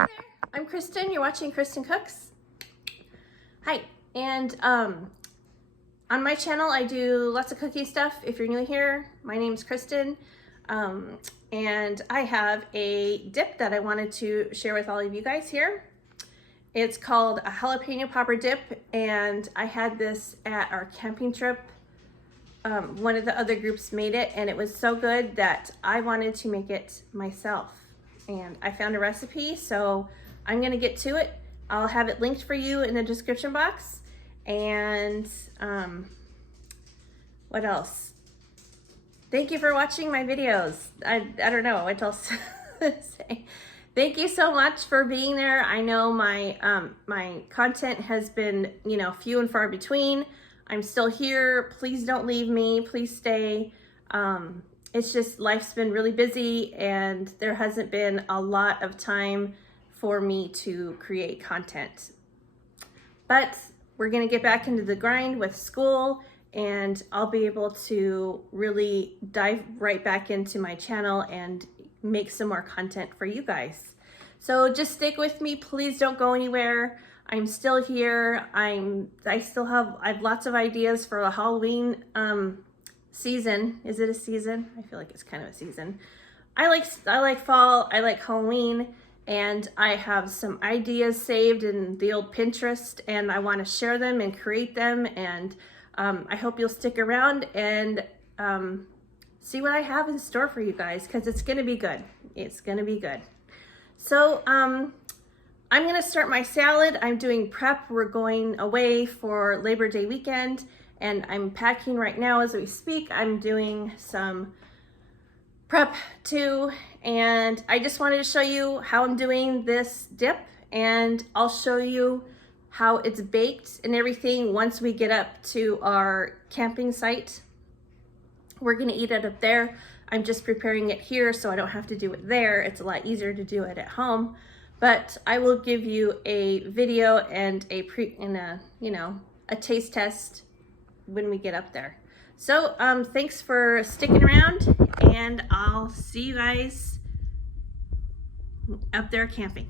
Hi there, I'm Kristen. You're watching Kristincooks. Hi, and on my channel I do lots of cooking stuff. If you're new here, my name's Kristen, and I have a dip that I wanted to share with all of you guys here. It's called a Jalapeño Popper Dip, and I had this at our camping trip. One of the other groups made it, and it was so good that I wanted to make it myself. And I found a recipe, so I'm gonna get to it. I'll have it linked for you in the description box. And what else? Thank you for watching my videos. I don't know what else to say. Thank you so much for being there. I know my my content has been, you know, few and far between. I'm still here. Please don't leave me. Please stay. It's just life's been really busy and there hasn't been a lot of time for me to create content. But we're gonna get back into the grind with school, and I'll be able to really dive right back into my channel and make some more content for you guys. So just stick with me. Please don't go anywhere. I'm still here. I have lots of ideas for a Halloween season. Is it a season? I feel like it's kind of a season. I like fall, I like Halloween, and I have some ideas saved in the old Pinterest, and I want to share them and create them, and I hope you'll stick around and see what I have in store for you guys, because it's gonna be good. It's gonna be good. So I'm gonna start my salad. I'm doing prep. We're going away for Labor Day weekend, and I'm packing right now as we speak. I'm doing some prep too, and I just wanted to show you how I'm doing this dip, and I'll show you how it's baked and everything once we get up to our camping site. We're gonna eat it up there. I'm just preparing it here so I don't have to do it there. It's a lot easier to do it at home, but I will give you a video and a taste test when we get up there. So thanks for sticking around, and I'll see you guys up there camping.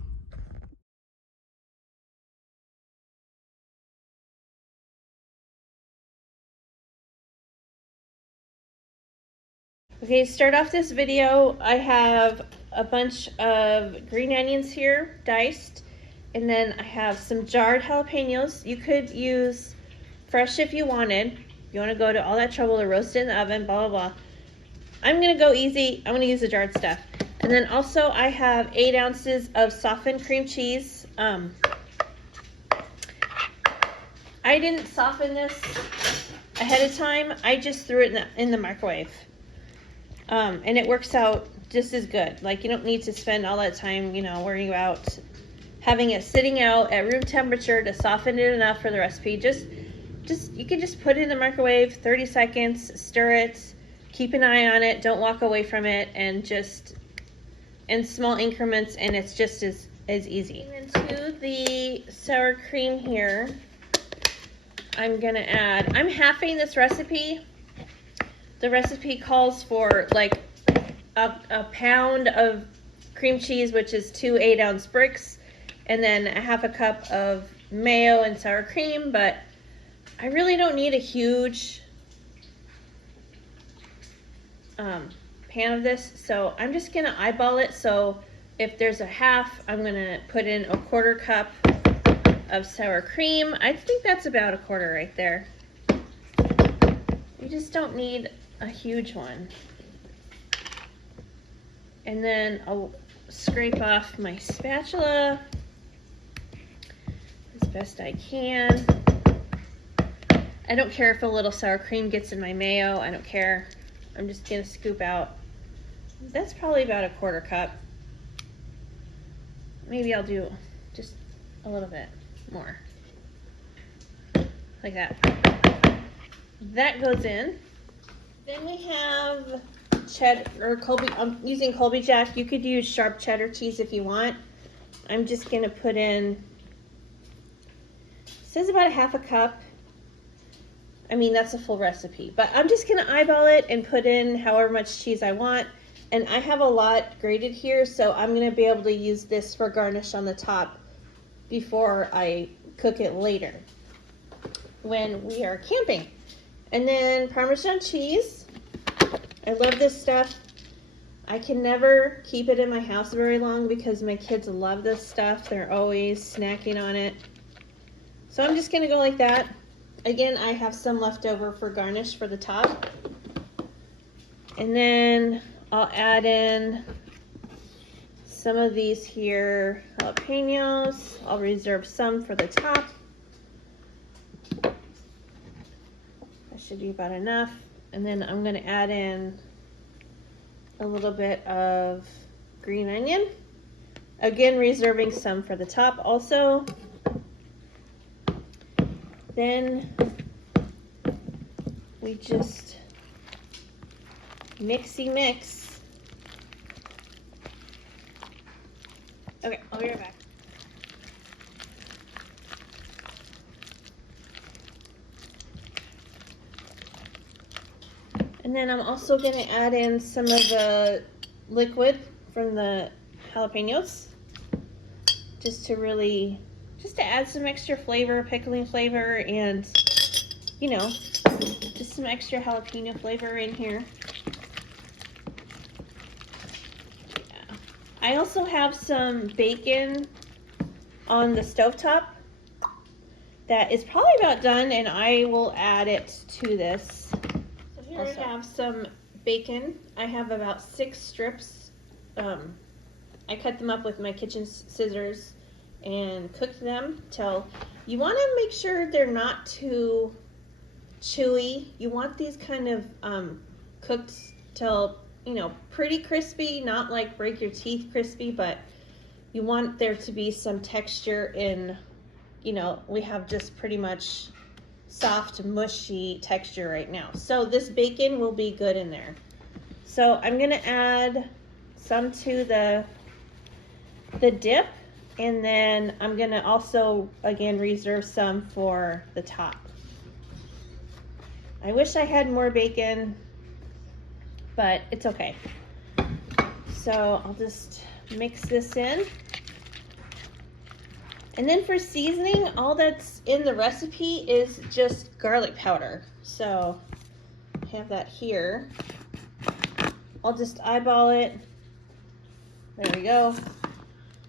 Okay, start off this video. I have a bunch of green onions here, diced, and then I have some jarred jalapenos. You could use fresh if you wanted. If you want to go to all that trouble to roast it in the oven, blah, blah, blah. I'm going to go easy. I'm going to use the jarred stuff. And then also I have 8 ounces of softened cream cheese. I didn't soften this ahead of time. I just threw it in the microwave. And it works out just as good. Like, you don't need to spend all that time, you know, worrying about having it sitting out at room temperature to soften it enough for the recipe. You can just put it in the microwave, 30 seconds, stir it, keep an eye on it, don't walk away from it, and just in small increments, and it's just as easy. And to the sour cream here, I'm gonna add, I'm halving this recipe. The recipe calls for like a pound of cream cheese, which is 2 8-ounce bricks, and then a half a cup of mayo and sour cream, but I really don't need a huge pan of this, so I'm just gonna eyeball it. So if there's a half, I'm gonna put in a 1/4 cup of sour cream. I think that's about a 1/4 right there. You just don't need a huge one. And then I'll scrape off my spatula as best I can. I don't care if a little sour cream gets in my mayo. I don't care. I'm just gonna scoop out. That's probably about a 1/4 cup. Maybe I'll do just a little bit more. Like that. That goes in. Then we have cheddar or Colby. I'm using Colby Jack. You could use sharp cheddar cheese if you want. I'm just gonna put in, it says about a half a cup. I mean, that's a full recipe, but I'm just gonna eyeball it and put in however much cheese I want. And I have a lot grated here, so I'm gonna be able to use this for garnish on the top before I cook it later when we are camping. And then Parmesan cheese. I love this stuff. I can never keep it in my house very long because my kids love this stuff. They're always snacking on it. So I'm just gonna go like that. Again, I have some left over for garnish for the top. And then I'll add in some of these here jalapenos. I'll reserve some for the top. That should be about enough. And then I'm gonna add in a little bit of green onion. Again, reserving some for the top also. Then we just mixy mix. Okay, I'll be right back. And then I'm also going to add in some of the liquid from the jalapenos, just to add some extra flavor, pickling flavor, and, you know, just some extra jalapeno flavor in here. Yeah. I also have some bacon on the stovetop that is probably about done, and I will add it to this. So here I have some bacon. I have about 6 strips. I cut them up with my kitchen scissors and cooked them till you want to make sure they're not too chewy. You want these kind of cooked till, you know, pretty crispy, not like break your teeth crispy, but you want there to be some texture in, you know, we have just pretty much soft, mushy texture right now. So this bacon will be good in there. So I'm gonna add some to the dip, and then I'm gonna also, again, reserve some for the top. I wish I had more bacon, but it's okay. So I'll just mix this in. And then for seasoning, all that's in the recipe is just garlic powder. So I have that here. I'll just eyeball it. There we go.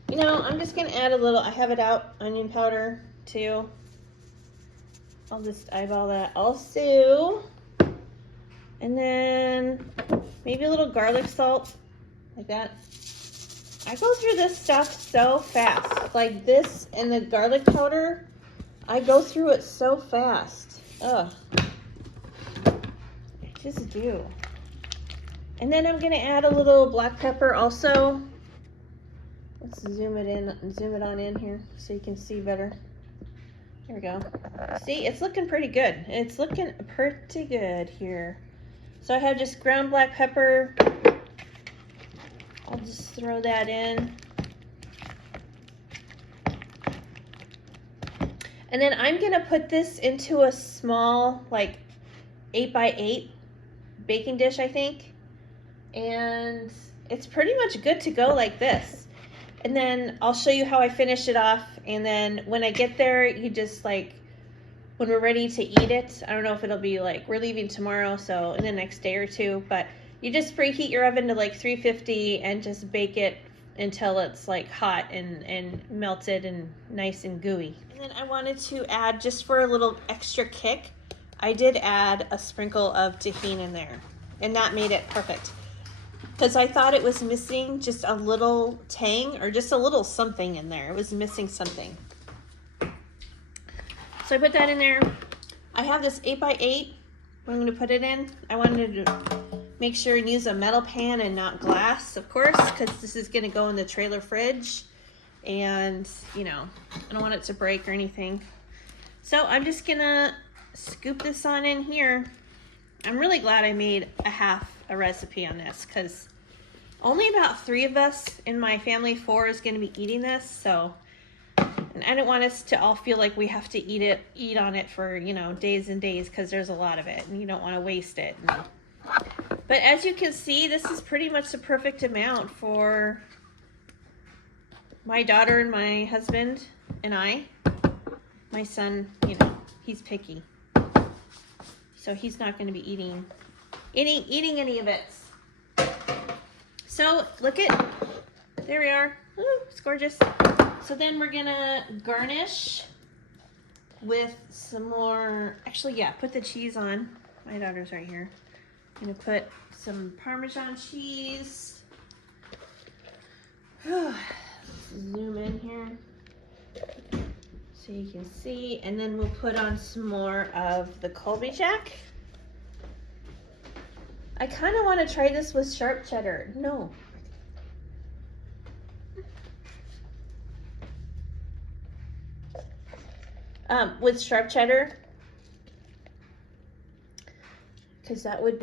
You know, I'm just gonna add a little, I have it out, onion powder too. I'll just eyeball that also. And then maybe a little garlic salt, like that. I go through this stuff so fast. Like this and the garlic powder, I go through it so fast. Ugh. I just do. And then I'm gonna add a little black pepper also. Let's zoom it on in here so you can see better. There we go. See, it's looking pretty good. It's looking pretty good here. So I have just ground black pepper. I'll just throw that in. And then I'm gonna put this into a small, like 8x8 baking dish, I think. And it's pretty much good to go like this. And then I'll show you how I finish it off. And then when I get there, you just like, when we're ready to eat it, I don't know if it'll be like, we're leaving tomorrow, so in the next day or two, but you just preheat your oven to like 350 and just bake it until it's like hot and melted and nice and gooey. And then I wanted to add, just for a little extra kick, I did add a sprinkle of tahini in there, and that made it perfect. Because I thought it was missing just a little tang or just a little something in there. It was missing something. So I put that in there. I have this 8x8 I'm going to put it in. I wanted to make sure and use a metal pan and not glass, of course, because this is going to go in the trailer fridge. And, you know, I don't want it to break or anything. So I'm just going to scoop this on in here. I'm really glad I made a recipe on this, because only about 3 of us in my family, 4 is going to be eating this. So, and I don't want us to all feel like we have to eat on it for, you know, days and days, because there's a lot of it and you don't want to waste it. But But as you can see, this is pretty much the perfect amount for my daughter and my husband and I. My son, you know, he's picky, so he's not going to be eating any of it. So look at, there we are. Ooh, it's gorgeous. So then we're gonna garnish with some more, actually, yeah, put the cheese on. My daughter's right here. I'm gonna put some Parmesan cheese. Zoom in here so you can see, and then we'll put on some more of the Colby Jack. I kind of want to try this with sharp cheddar. No. With sharp cheddar, because that would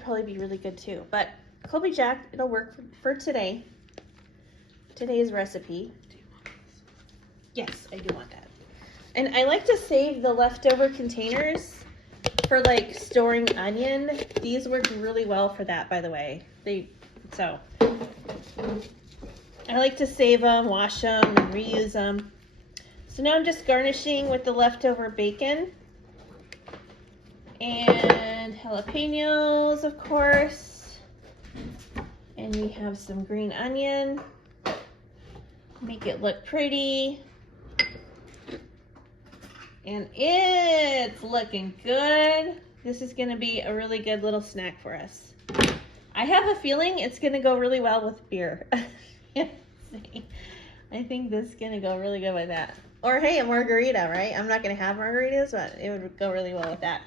probably be really good too. But Colby Jack, it'll work for today. Today's recipe. Yes, I do want that. And I like to save the leftover containers for like storing onion. These work really well for that, by the way. So I like to save them, wash them, and reuse them. So now I'm just garnishing with the leftover bacon and jalapenos, of course. And we have some green onion. Make it look pretty. And it's looking good. This is gonna be a really good little snack for us. I have a feeling it's gonna go really well with beer. I think this is gonna go really good with that. Or hey, a margarita, right? I'm not gonna have margaritas, but it would go really well with that.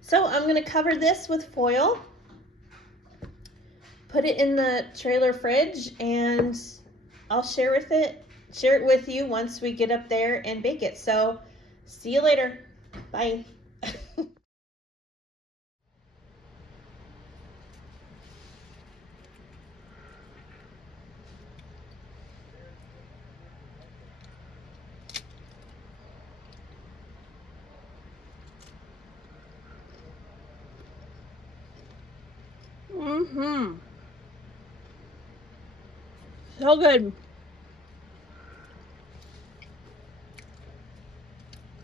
So I'm gonna cover this with foil, put it in the trailer fridge, and I'll share it with you once we get up there and bake it. So see you later. Bye. So good.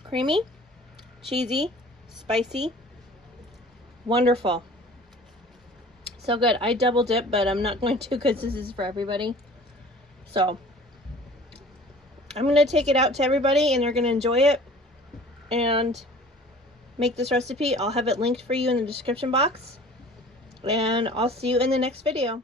Creamy, cheesy, spicy, wonderful. So good. I double dip, but I'm not going to because this is for everybody. So I'm going to take it out to everybody and they're going to enjoy it and make this recipe. I'll have it linked for you in the description box. And I'll see you in the next video.